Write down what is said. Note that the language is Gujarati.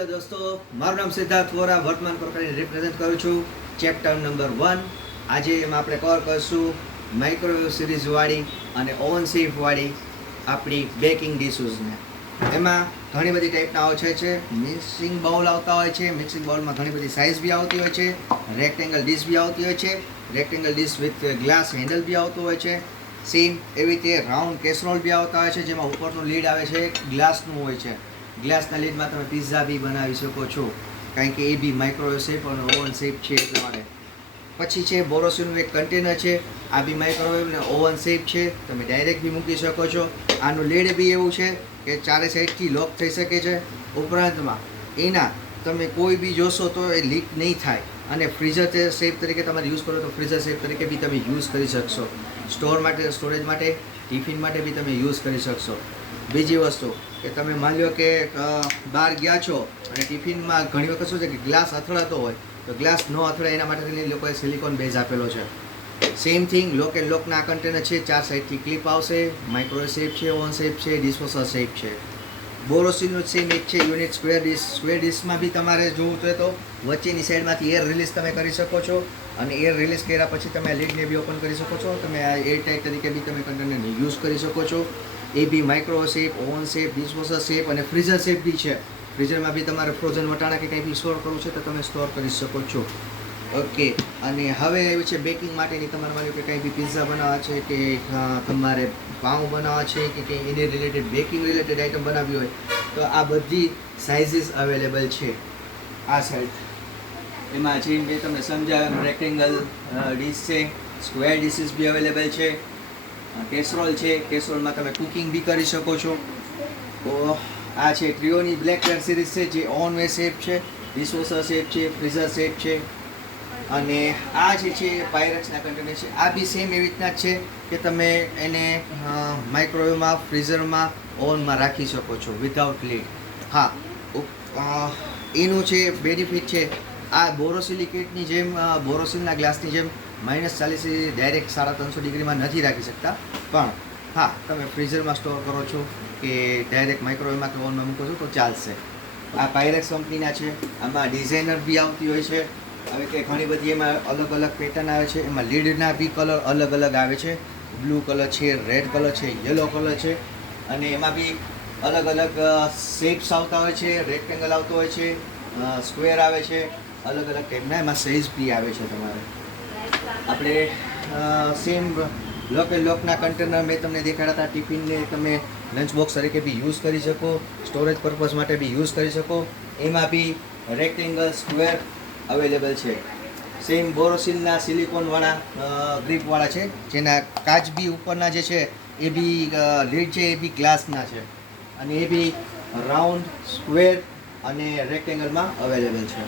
હેલો દોસ્તો, મારું નામ સિદ્ધાર્થ વોરા, વર્તમાન પ્રોફાઇલ રિપ્રેઝેન્ટ કરું છું. Chapter number 1. આજે એમાં આપણે કવર કરીશું માઇક્રોવેવ સિરીઝવાળી અને ઓવન સેફવાળી આપણી બેકિંગ ડિશિસને. એમાં ઘણી બધી ટાઈપના આવે છે. મિક્સિંગ બાઉલ આવતા હોય છે. મિક્સિંગ બાઉલમાં ઘણી બધી સાઇઝ બી આવતી હોય છે. રેક્ટેંગલ ડિશ બી આવતી હોય છે. Rectangle dish with glass handle બી આવતું હોય છે. સેમ એવી રીતે રાઉન્ડ કેસરોલ બી આવતા હોય છે, જેમાં ઉપરનું લીડ આવે છે ગ્લાસનું હોય છે. ગ્લાસના લીડમાં તમે પિઝા બી બનાવી શકો છો, કારણ કે એ બી માઇક્રોવેવ શેપ અને ઓવન શેપ છે એટલા માટે. પછી છે બોરોસિલનું એક કન્ટેનર છે. આ બી માઇક્રોવેવ અને ઓવન શેપ છે. તમે ડાયરેક્ટ બી મૂકી શકો છો. આનું લીડ બી એવું છે કે ચારે સાઈડથી લોક થઈ શકે છે. ઉપરાંતમાં એના તમે કોઈ બી જોશો તો એ લીક નહીં થાય. અને ફ્રીઝર શેપ તરીકે તમારે યુઝ કરો તો ફ્રીઝર શેપ તરીકે બી તમે યુઝ કરી શકશો. સ્ટોરેજ માટે, ટિફિન માટે બી તમે યુઝ કરી શકશો. બીજી વસ્તુ કે તમે માની લો કે બહાર ગયા છો અને ટિફિનમાં ઘણી વખત શું છે કે ગ્લાસ અથડાતો હોય, તો ગ્લાસ ન અથડાય એના માટે લોકોએ સિલિકોન બેઝ આપેલો છે. સેમ થિંગ લોક એન્ડ લોકના કન્ટેનર છે. ચાર સાઈડથી ક્લિપ આવશે. માઇક્રોવેવ શેપ છે, ઓવન શેપ છે, ડિશવોશર શેપ છે. બોરોસિલનું સેમ એક છે યુનિટ સ્ક્વેર ડિશ. સ્ક્વેર ડિશમાં બી તમારે જોવું જોઈએ તો વચ્ચેની સાઈડમાંથી એર રિલીઝ તમે કરી શકો છો, અને એર રિલીઝ કર્યા પછી તમે આ લીડને બી ઓપન કરી શકો છો. તમે આ એર ટાઈટ તરીકે બી તમે કન્ટેનરને યુઝ કરી શકો છો. એ બી micro shape, oven shape, dishwasher shape અને ફ્રીઝર શેપ બી છે. ફ્રીઝરમાં બી તમારે ફ્રોઝન વટાણા કે કંઈ બી સ્ટોર કરવું છે તો તમે સ્ટોર કરી શકો છો. ઓકે, અને હવે એવું છે બેકિંગ માટેની. તમારે માની કે કંઈ બી પિઝા બનાવવા છે, કે તમારે પાઉં બનાવવા છે, કે કંઈ એને રિલેટેડ બેકિંગ રિલેટેડ આઈટમ બનાવવી હોય તો આ બધી સાઇઝીસ અવેલેબલ છે આ સાઈડ. એમાં જે મેં તમને સમજાવ્યું, રેક્ટેંગલ ડીશ છે, સ્ક્વેર ડીશીસ બી અવેલેબલ છે, કેસરોલ છે. કેસરોલમાં તમે કુકિંગ બી કરી શકો છો. તો આ છે ટ્રીઓની બ્લેક કલર સિરીઝ છે, જે ઓવન વે શેપ છે, ડિશવોશર શેપ છે, ફ્રીઝર શેપ છે. અને આ જે છે પાયરેક્સના કન્ટેનર છે. આ બી સેમ એવી રીતના જ છે કે તમે એને માઇક્રોવેવમાં, ફ્રીઝરમાં, ઓવનમાં રાખી શકો છો વિધાઉટ લીડ. હા, એનું છે બેનિફિટ છે આ બોરોસિલિકેટની જેમ, બોરોસિલના ગ્લાસની જેમ -40 ડાયરેક્ટ 350 ડિગ્રીમાં નથી રાખી શકતા. પણ હા, તમે ફ્રીઝરમાં સ્ટોર કરો છો કે ડાયરેક્ટ માઇક્રોવેવમાં કે ઓવનમાં મૂકો છો તો ચાલશે. આ પાયરેક્સ કંપનીના છે. આમાં ડિઝાઇનર બી આવતી હોય છે. હવે કે ઘણી બધી એમાં અલગ અલગ પેટર્ન આવે છે. એમાં લીડના બી કલર અલગ અલગ આવે છે. બ્લુ કલર છે, રેડ કલર છે, યલો કલર છે. અને એમાં બી અલગ અલગ શેપ્સ આવતા હોય છે. રેક્ટેંગલ આવતો હોય છે, સ્ક્વેર આવે છે, અલગ અલગ ટાઈપના. એમાં સાઇઝ બી આવે છે. તમારે આપણે સેમ લોકના કન્ટેનર મેં તમને દેખાડ્યા હતા. ટિફિનને તમે લંચ બોક્સ તરીકે બી યુઝ કરી શકો, સ્ટોરેજ પર્પઝ માટે બી યુઝ કરી શકો. એમાં બી રેક્ટેંગલ, સ્ક્વેર અવેલેબલ છે. સેમ બોરોસિલના સિલિકોનવાળા ગ્રીપવાળા છે, જેના કાચ બી ઉપરના જે છે એ બી લીડ છે એ બી ગ્લાસના છે. અને એ બી રાઉન્ડ, સ્ક્વેર અને રેક્ટેંગલમાં અવેલેબલ છે.